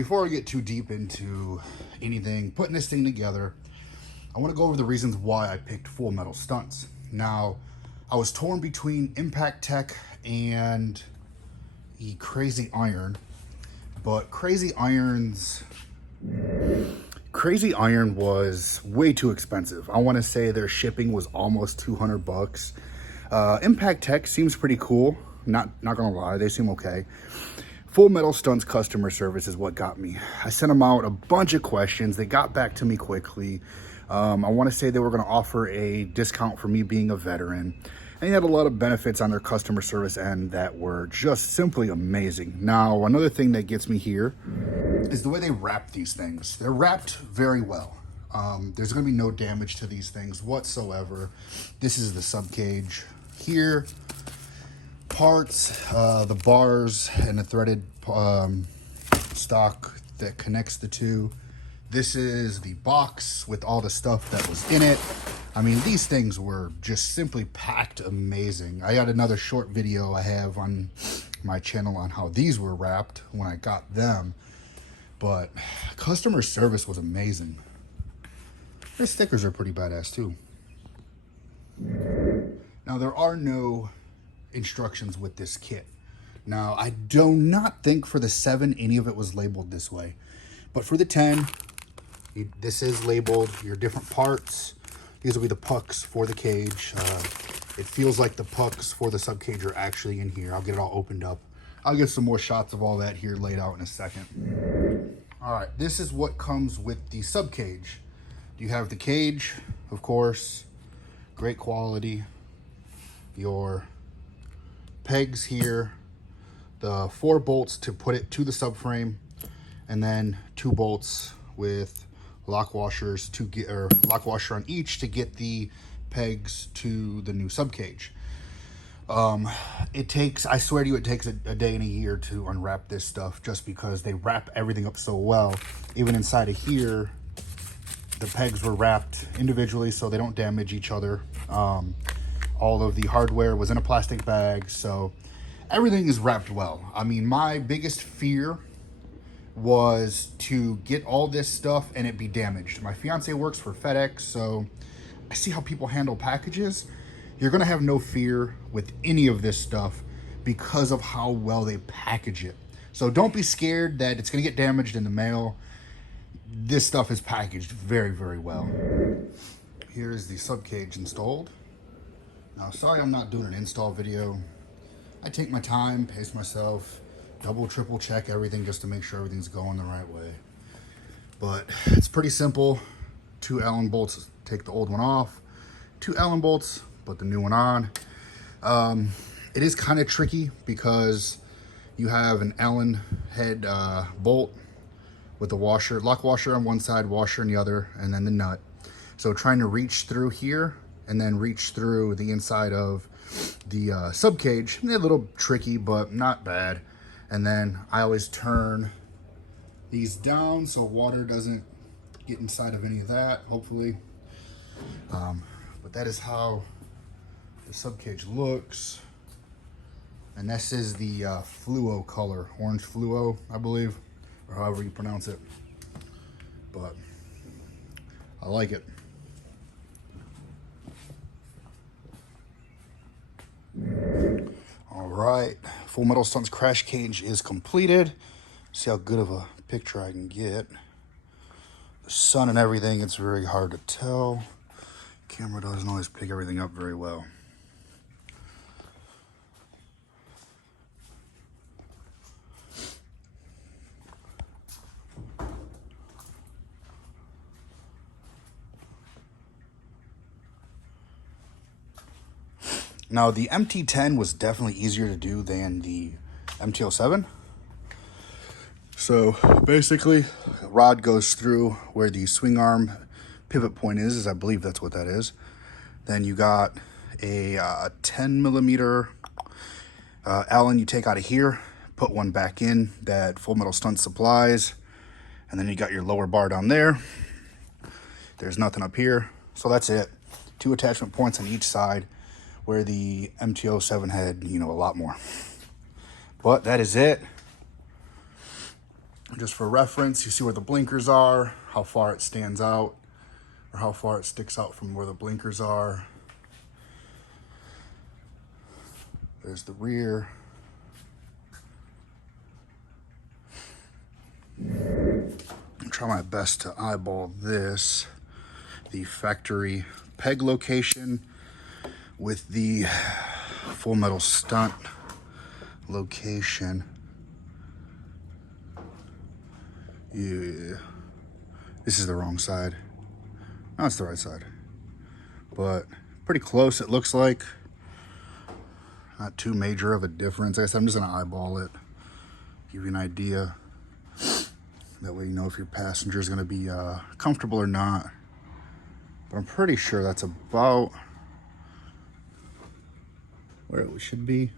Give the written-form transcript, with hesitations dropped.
before I get too deep into anything, putting this thing together, I want to go over the reasons why I picked Full Metal Stunts. Now, I was torn between Impact Tech and the Crazy Iron, but Crazy Iron was way too expensive. I want to say their shipping was almost 200 bucks. Impact Tech seems pretty cool. Not gonna lie, they seem okay. Full Metal Stunts customer service is what got me. I sent them out a bunch of questions. They got back to me quickly. I want to say they were going to offer a discount for me being a veteran. And they had a lot of benefits on their customer service end that were just simply amazing. Now, another thing that gets me here is the way they wrap these things. They're wrapped very well. There's going to be no damage to these things whatsoever. This is the sub cage here. Parts, the bars, and the threaded stock that connects the two. This is the box with all the stuff that was in it. I mean, these things were just simply packed amazing. I got another short video I have on my channel on how these were wrapped when I got them, but customer service was amazing. Their stickers are pretty badass too. Now, there are no instructions with this kit. Now, I do not think for the 7 any of it was labeled this way, but for the 10, this is labeled your different parts. These will be the pucks for the cage. It feels like the pucks for the sub cage are actually in here. I'll get it all opened up. I'll get some more shots of all that here laid out in a second. All right, this is what comes with the sub cage. You have the cage, of course, great quality. Your pegs here, the 4 bolts to put it to the subframe, and then 2 bolts with lock washers to get, or lock washer on each to get the pegs to the new sub cage. It takes, I swear to you, it takes a day and a year to unwrap this stuff just because they wrap everything up so well. Even inside of here, the pegs were wrapped individually so they don't damage each other. All of the hardware was in a plastic bag, so everything is wrapped well. I mean, my biggest fear was to get all this stuff and it be damaged. My fiance works for FedEx, so I see how people handle packages. You're gonna have no fear with any of this stuff because of how well they package it. So don't be scared that it's gonna get damaged in the mail. This stuff is packaged very, very well. Here's the sub cage installed. Now, sorry I'm not doing an install video. I take my time, pace myself, double, triple check everything just to make sure everything's going the right way. But it's pretty simple. 2 Allen bolts, take the old one off. 2 Allen bolts, put the new one on. It is kind of tricky because you have an Allen head bolt with a washer, lock washer on one side, washer on the other, and then the nut. So trying to reach through here and then reach through the inside of the sub cage, a little tricky, but not bad. And then I always turn these down so water doesn't get inside of any of that, hopefully. But that is how the sub cage looks. And this is the fluo color, orange fluo, I believe, or however you pronounce it. But I like it. All right, Full Metal Stunts crash cage is completed. See how good of a picture I can get. The sun and everything, it's very hard to tell. Camera doesn't always pick everything up very well. Now, the MT10 was definitely easier to do than the MT07. So basically, the rod goes through where the swing arm pivot point is I believe that's what that is. Then you got a 10 millimeter Allen you take out of here, put one back in that Full Metal Stunts supplies, and then you got your lower bar down there. There's nothing up here, so that's it. 2 attachment points on each side, where the MT07 had, you know, a lot more. But that is it. Just for reference, you see where the blinkers are, how far it stands out, or how far it sticks out from where the blinkers are. There's the rear. I'll try my best to eyeball this. The factory peg location with the Full Metal Stunt location. Yeah, this is the wrong side. No, it's the right side, but pretty close it looks like. Not too major of a difference. I guess I'm just gonna eyeball it, give you an idea. That way you know if your passenger is gonna be comfortable or not. But I'm pretty sure that's about where it should be.